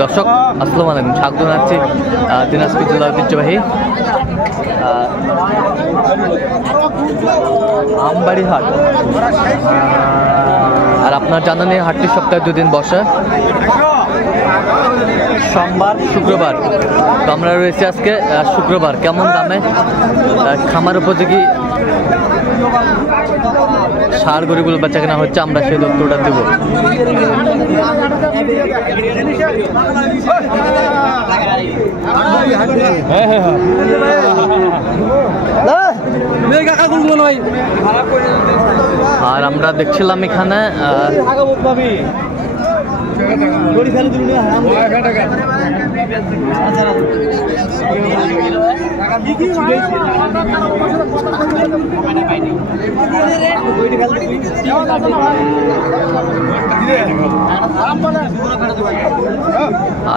দর্শক আসসালামু আলাইকুম, স্বাগত জানাচ্ছি দিনাজপুর জেলার ঐতিহ্যবাহী আমবাড়ি হাট। আর আপনার জানেন এই হাটটি সপ্তাহে 2 দিন বসে, সোমবার শুক্রবার। তো আমরা রয়েছে আজকে শুক্রবার। কেমন দামে খামার উপযোগী ষাঁড় গরুগুলো বেচা কেনা হচ্ছে, আমরা সেই তথ্যটা দেব।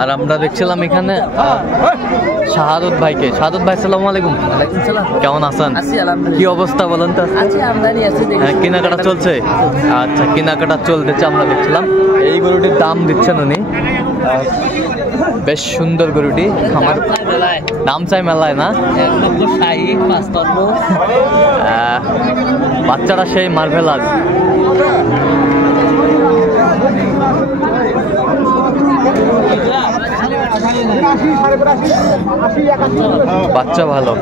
আর আমরা দেখছিলাম এখানে শাহাদত ভাইকে। শাহাদত ভাই আসসালামু আলাইকুম। কেমন আছেন? কি অবস্থা বলেন তো? কেনাকাটা চলছে? আচ্ছা, কেনাকাটা চলতেছে। আমরা দেখছিলাম এই গরুটির দাম দিচ্ছেন উনি, বেশ সুন্দর গরুটি। আমার দাম চাই মেলায় না, বাচ্চারা সেই মার্ভেলাস। বাচ্চা ভালো।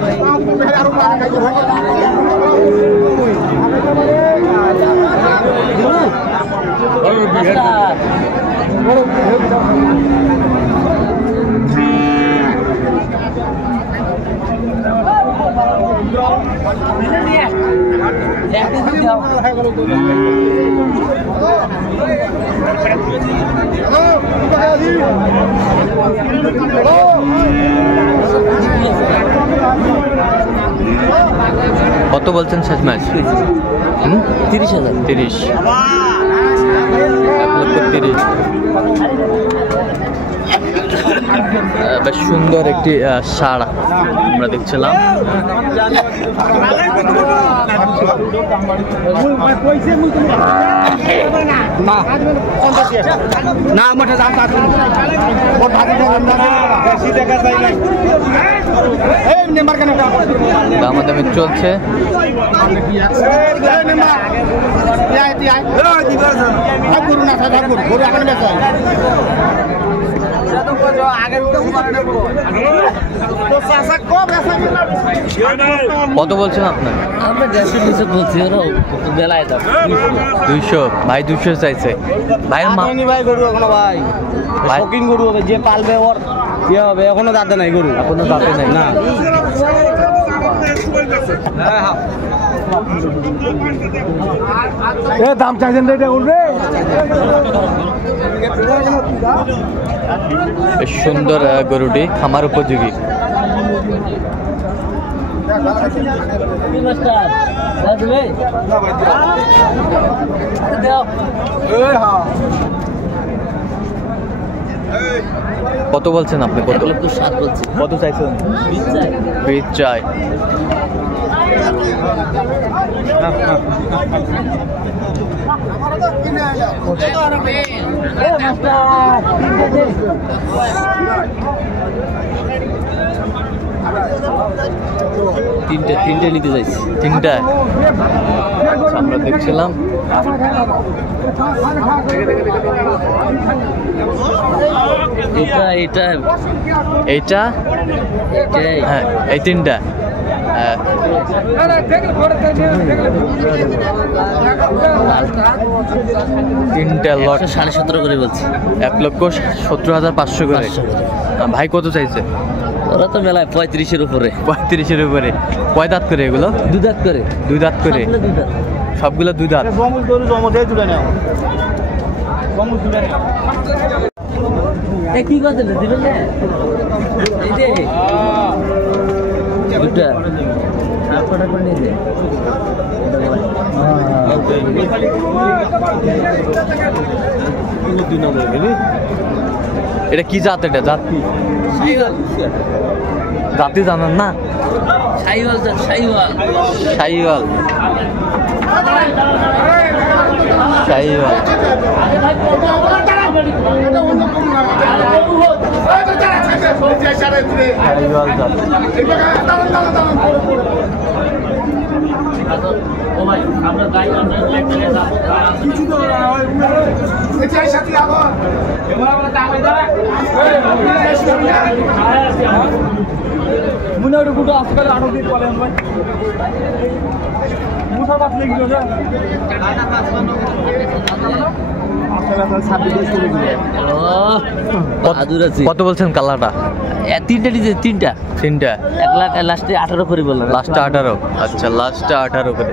কত বলছেন শেষ ম্যাচ? 30,000। 30, 1,30,000। বেশ সুন্দর একটি ষাঁড় আমরা দেখছিলাম। দামাদামি চলছে। কত বলছেন আপনার? 200। ভাই 200 চাইছে। ভাইয়ের ভাই গরু এখনো ভাই শৌখিন গরু হবে, যে পালবে ওর ইয়ে হবে। এখনো দাঁতে নাই গরু, এখনো দাঁতে নাই না। দাম চাইছেন তো এটা বলবে। সুন্দর গরুটি, খামার উপযোগী। কত বলছেন আপনি? কত? 7 বলছি। কত চাইছেন? 20 চাই। তিনটে নিতে চাইছি। 3টা? আমরা দেখছিলাম এইটা হ্যাঁ, এই 3টা। 3টা লট 17.5 করে বলছি। 1,17,500 করে। ভাই কত চাইছে? ওরা তো মেলায় 35-এর উপরে। 35-এর উপরে। কয় দাঁত করে এগুলো? 2 দাঁত করে। 2 দাঁত করে সবগুলো? 2 দাঁত। কি কথা দিবেন না? এই যে দুটা আপনারা করে নিয়ে যে এটা কি জাত? এটা জাত কি? জাতি জানেন না? শাহিওয়াল। শাহিওয়াল। শাহিওয়াল। কত বলছেন কালারটা? তিনটা ডিজে, তিনটা 1 লাখ লাস্টে 18 করে বললাম। লাস্টে 18? আচ্ছা, লাস্টে 18 করে।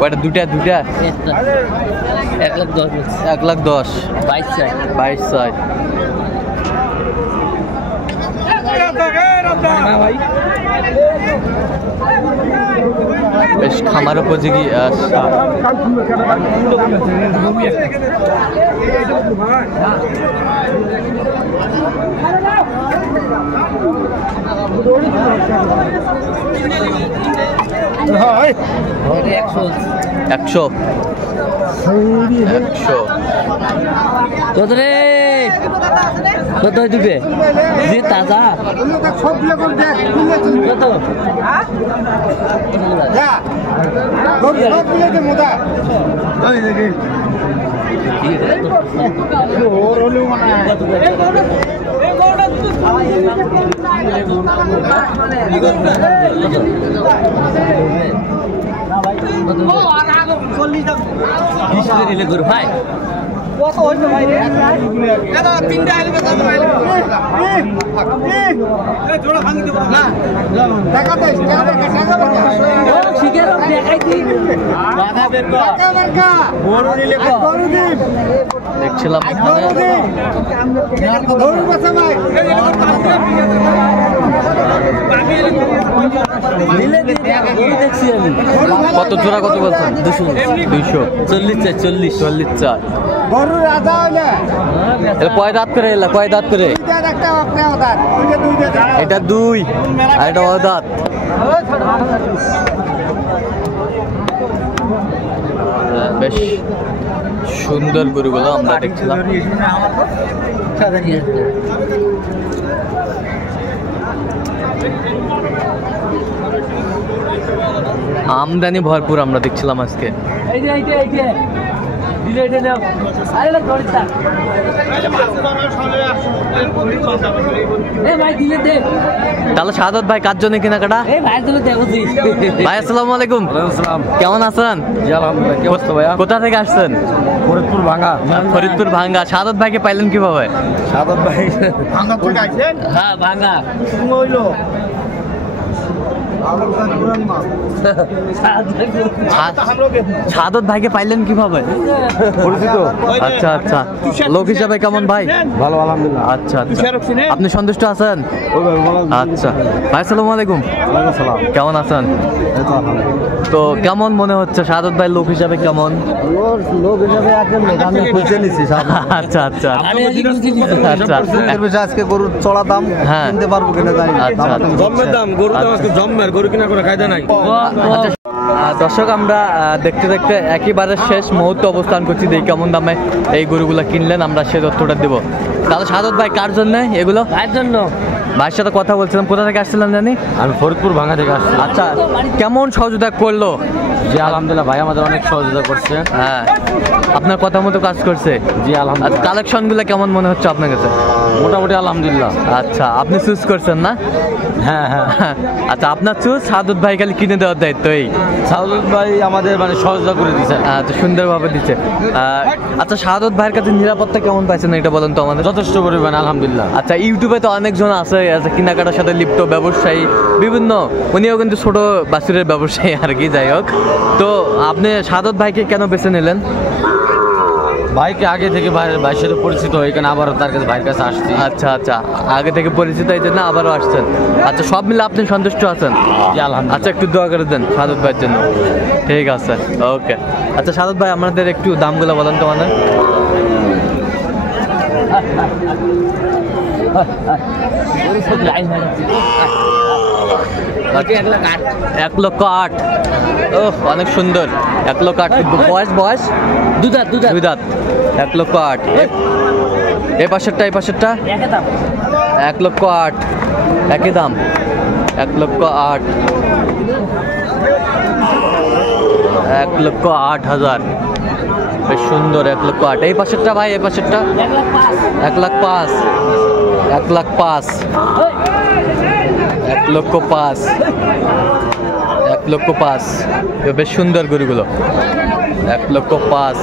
কয়টা? দুটা 1,10,000। 1,10,000। 22 চাই। বেশ খামার উপযোগী। একশো কত রে? কত দিবে? যে তাজা ভাই দেখছিলাম কত জোড়া? কত বলছেন? 200। 40 চাই। কয় দাঁত করে? কয় দাঁত করে? এটা 2 আর এটা অদাঁত। বেশ সুন্দর গরুগুলো আমরা দেখছিলাম। আমদানি ভরপুর আমরা দেখছিলাম আজকে। তাহলে সাদত ভাই কার জন্য কেনাকাটা? ভাই আসসালামু আলাইকুম। কেমন আছেন? কোথা থেকে আসছেন? ফরিদপুর ভাঙ্গা। ফরিদপুর ভাঙ্গা। সাদত ভাইকে পাইলেন কিভাবে? সাদত ভাই হ্যাঁ ভাঙ্গা। সাদত ভাইকে পাইলেন কিভাবে? পরিচিত। আচ্ছা আচ্ছা, লোক হিসাবে কেমন ভাই? ভালো, আলহামদুলিল্লাহ। আচ্ছা আচ্ছা, আপনি সন্তুষ্ট আছেন? আচ্ছা ভাই আসসালামু আলাইকুম। কেমন আছেন? তো কেমন মনে হচ্ছে সাদত ভাই লোক হিসাবে কেমন? লোক হিসাবে আমি খুঁজে নিছি। আচ্ছা আচ্ছা আচ্ছা, আজকে গরুর চড়া দাম কিনতে পারবো কিনা জানি না। জম্মের দাম, গরুর দাম আজকে জম্মের, গরু কিনা করে কায়দা নাই। দর্শক আমরা দেখতে দেখতে একেবারে শেষ মুহূর্তে অবস্থান করছি। দেখি কেমন দামে এই গরুগুলা কিনলেন, আমরা সে তথ্যটা দেবো। তাহলে সাদত ভাই কার জন্য এগুলো? ভাইয়ের জন্য। ভাইয়ের সাথে কথা বলছিলাম। কোথা থেকে আসছিলাম জানি? আমি ফরিদপুর ভাঙ্গা থেকে আসছি। আচ্ছা, কেমন সহযোগিতা করলো? জি আলহামদুলিল্লাহ, ভাই আমাদের অনেক সহযোগিতা করছে। হ্যাঁ, আপনার কথা মতো কাজ করছে? জি আলহামদুলিল্লাহ। কালেকশন গুলো কেমন মনে হচ্ছে আপনার কাছে? মোটামুটি আলহামদুলিল্লাহ। আচ্ছা, আপনি চুজ করছেন না? হ্যাঁ হ্যাঁ। আচ্ছা, আপনার চুজ সাদত ভাই খালি কিনে দেওয়ার দায়িত্ব। এই সাদত ভাই আমাদের মানে সহযোগিতা করে দিচ্ছে। আচ্ছা, সুন্দরভাবে দিচ্ছে। আচ্ছা, সাদত ভাইয়ের কাছে নিরাপত্তা কেমন পাইছেন এটা বলেন তো আমাদের। যথেষ্ট পরিমাণ আলহামদুলিল্লাহ। আচ্ছা, ইউটিউবে তো অনেকজন আছে কেনাকাটার সাথে লিপ্ত ব্যবসায়ী বিভিন্ন, উনিও কিন্তু ছোট বাছুরের ব্যবসায়ী আর কি। যাই হোক, তো আপনি সাদত ভাইকে কেন বেছে নিলেন? ভাইকে আগে থেকে ভাইয়ের সাথে পরিচিত এখানে আবারও তার কাছে ভাইয়ের কাছে আসছি। আচ্ছা আচ্ছা, আগে থেকে পরিচিত এই জন্য আবারও আসছেন। আচ্ছা, সব মিলে আপনি সন্তুষ্ট আছেন? জি, আলহামদুলিল্লাহ। আচ্ছা, একটু দোয়া করে দেন সাদত ভাইয়ের জন্য। ঠিক আছে, ওকে। আচ্ছা সাদত ভাই, আমাদের একটু দামগুলো বলেন তো মানে। এক লক্ষ আট। ও অনেক সুন্দর, 1,08,000। বয়স বয়স দুধাত দুধাত দুই দাঁত। 1,08,000। এই পাশেরটা 1,08,000। একই দাম, 1,08,000। 1,08,000, বেশ সুন্দর। 1,08,000। এই পাশেরটা ভাই, এই পাশেরটা 1,05,000। 1,05,000। 1,05,000। 1,05,000। বেশ সুন্দর গরুগুলো। 1,05,000।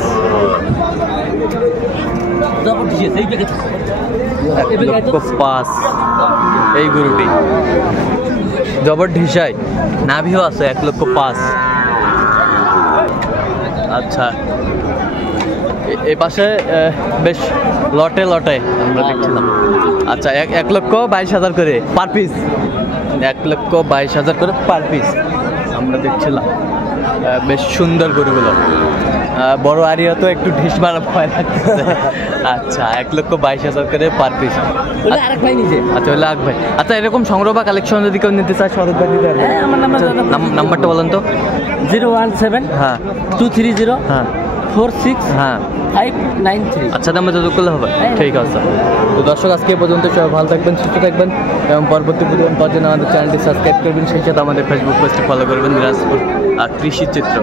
1,05,000 এই গরুটি। জবর ঢিসাই, নাভিও আছে। 1,05,000। আচ্ছা, এই পাশে বেশ লটে লটে আমরা দেখছিলাম। আচ্ছা, 1,22,000 করে পার পিস। 1,22,000 করে পার পিস আমরা দেখছিলাম। বেশ সুন্দর গরুগুলো। বড় আরিয়া তো একটু ঢিস মারা ভয় লাগতেছে। আচ্ছা, 1,22,000 করে পার পিস। আরেক ভাই নিজে। আচ্ছা, ওই লাখ ভাই। আচ্ছা, এরকম সংগ্রহ বা কালেকশন যদি কেউ নিতে চায় শরৎ ভাই দিতে পারবে? হ্যাঁ, আমার নাম্বারটা বলেন তো। 017 হ্যাঁ 230 হ্যাঁ 46 হ্যাঁ 593। আচ্ছা, দামে যোগাযোগ করলে হবে। ঠিক আছে। তো দর্শক, আজকে এ পর্যন্ত সবাই ভালো থাকবেন, সুস্থ থাকবেন এবং পরবর্তী প্রতিদিন পাওয়ার জন্য আমাদের চ্যানেলটি সাবস্ক্রাইব করবেন। সেই সাথে আমাদের ফেসবুক পেজটি ফলো করবেন, দিনাজপুর কৃষি চিত্র।